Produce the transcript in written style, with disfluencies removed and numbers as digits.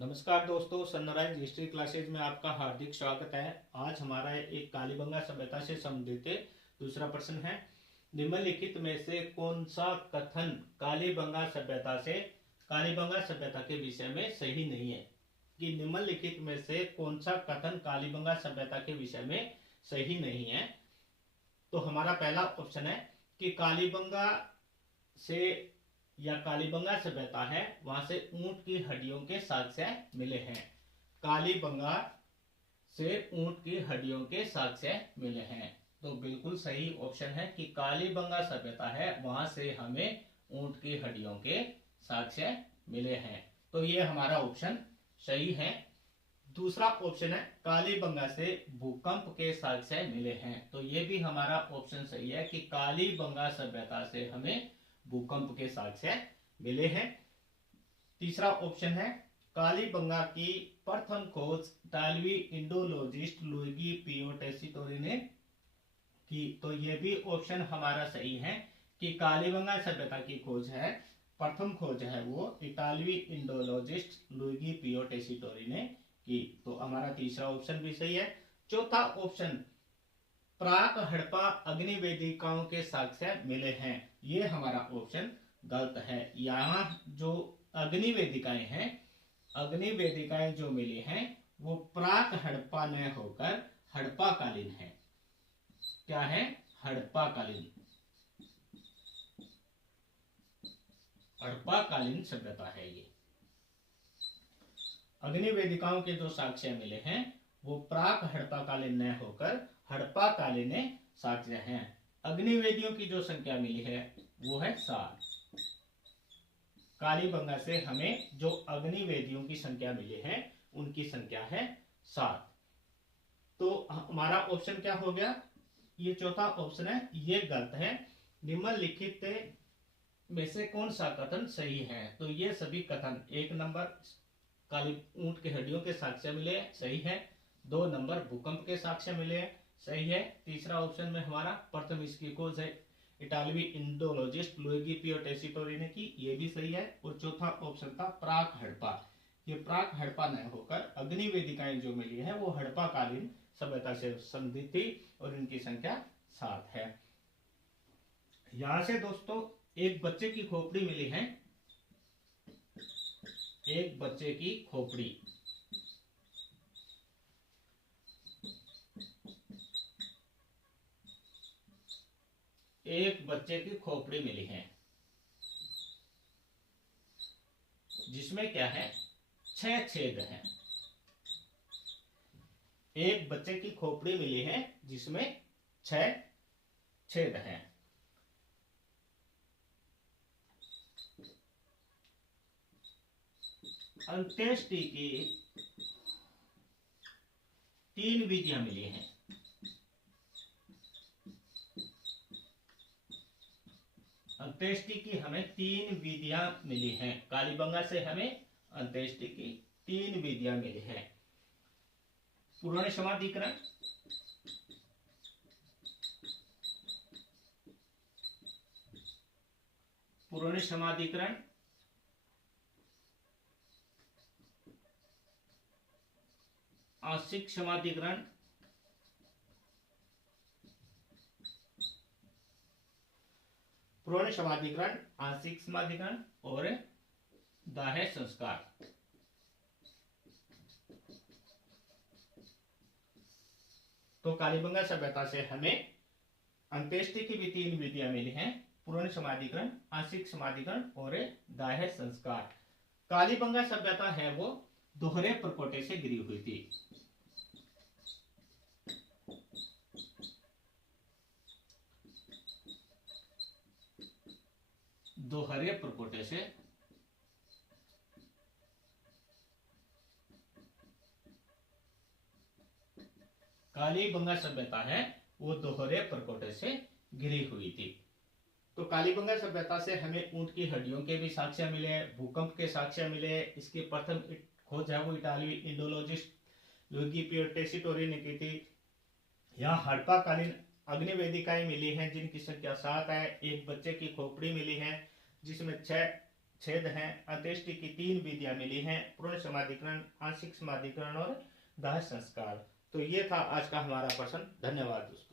नमस्कार दोस्तों, sunrise history classes में आपका हार्दिक स्वागत है। आज हमारा एक कालीबंगा सभ्यता से संबंधित दूसरा प्रश्न है। निम्नलिखित में से कौन सा कथन कालीबंगा सभ्यता के विषय में सही नहीं है? कि निम्नलिखित में से कौन सा कथन कालीबंगा सभ्यता के विषय में सही नहीं है? तो हमारा पहला ऑप्शन है कि कालीबंगा से या कालीबंगा सभ्यता है, वहां से ऊंट की हड्डियों के साक्ष्य मिले हैं। कालीबंगा से ऊंट की हड्डियों के साक्ष्य मिले हैं, तो बिल्कुल सही ऑप्शन है कि कालीबंगा सभ्यता है, वहां से हमें ऊंट की हड्डियों के साक्ष्य मिले हैं। तो ये हमारा ऑप्शन सही है। दूसरा ऑप्शन है कालीबंगा से भूकंप के साक्ष्य मिले हैं, तो ये भी हमारा ऑप्शन सही है कि कालीबंगा सभ्यता से हमें भूकंप के साक्ष्य मिले हैं। तीसरा ऑप्शन है कालीबंगा की प्रथम खोज इतालवी इंडोलॉजिस्ट लुइगी पियो टेसिटोरी ने की, तो ये भी ऑप्शन हमारा सही है कि कालीबंगा सभ्यता की खोज है, प्रथम खोज है वो इतालवी इंडोलॉजिस्ट लुइगी पियो टेसिटोरी ने की, तो हमारा तीसरा ऑप्शन भी सही है। चौथा ऑप्शन प्राक हड़प्पा अग्नि वेदिकाओं के साक्ष्य मिले हैं, ये हमारा ऑप्शन गलत है। यहाँ जो अग्नि वेदिकाएं जो मिली हैं वो प्राक हड़प्पा न होकर हड़प्पा कालीन है। क्या है? हड़प्पा कालीन सभ्यता है ये। अग्नि वेदिकाओं के जो साक्ष्य मिले हैं वो प्राक हड़प्पा कालीन न होकर हड़प्पा कालीन साक्ष्य हैं। अग्निवेदियों की जो संख्या मिली है वो है 7। कालीबंगा से हमें जो अग्निवेदियों की संख्या मिली है उनकी संख्या है 7। तो हमारा ऑप्शन क्या हो गया? ये चौथा ऑप्शन है, ये गलत है। निम्नलिखित में से कौन सा कथन सही है? तो ये सभी कथन, 1 नंबर काली ऊंट की हड्डियों के साक्ष्य मिले, सही है। 2 नंबर भूकंप के साक्ष्य मिले, सही है। तीसरा ऑप्शन में हमारा प्रथम इसकी खोज है इटालवी इंडोलॉजिस्ट लुइगी पियो टेसिटोरी ने की, ये भी सही है। और चौथा ऑप्शन था प्राक हड़प्पा, ये प्राक हड़प्पा न होकर अग्नि वेदिकाएं जो मिली है वो हड़प्पा कालीन सभ्यता से संबंधित थी और इनकी संख्या 7 है। यहां से दोस्तों एक बच्चे की खोपड़ी मिली है, एक बच्चे की खोपड़ी। एक बच्चे की खोपड़ी मिली है जिसमें क्या है? 6 छेद हैं। एक बच्चे की खोपड़ी मिली है जिसमें 6 छेद हैं। अंत्येष्टि की 3 विधियां मिली हैं। अंत्येष्टि की हमें 3 विधियां मिली हैं। कालीबंगा से हमें अंत्येष्टि की 3 विधियां मिली हैं। पूर्ण समाधिकरण, आंशिक समाधिकरण, पूर्ण समाधिकरण, आंशिक समाधिकरण और दाह संस्कार। तो कालीबंगा सभ्यता से हमें अंत्येष्टि की भी 3 विधियां मिली हैं, पूर्ण समाधिकरण, आंशिक समाधिकरण और दाह संस्कार। कालीबंगा सभ्यता है वो दोहरे प्रकोटे से घिरी हुई थी। दोहरे प्रकोटे से कालीबंगा सभ्यता है वो दोहरे प्रकोटे से घिरी हुई थी। तो कालीबंगा सभ्यता से हमें ऊंट की हड्डियों के भी साक्ष्य मिले, भूकंप के साक्ष्य मिले। इसकी प्रथम खोज है वो इटालवी इंडोलॉजिस्ट लुइगी पियो टेसिटोरी ने की थी। यहाँ हड़प्पा कालीन अग्नि वेदिकाएं मिली हैं जिनकी संख्या 7 है। एक बच्चे की खोपड़ी मिली है जिसमें 6 छेद हैं। अंत्येष्टि की 3 विधियां मिली हैं, पूर्ण समाधिकरण, आंशिक समाधिकरण और दाह संस्कार। तो ये था आज का हमारा प्रश्न। धन्यवाद दोस्तों।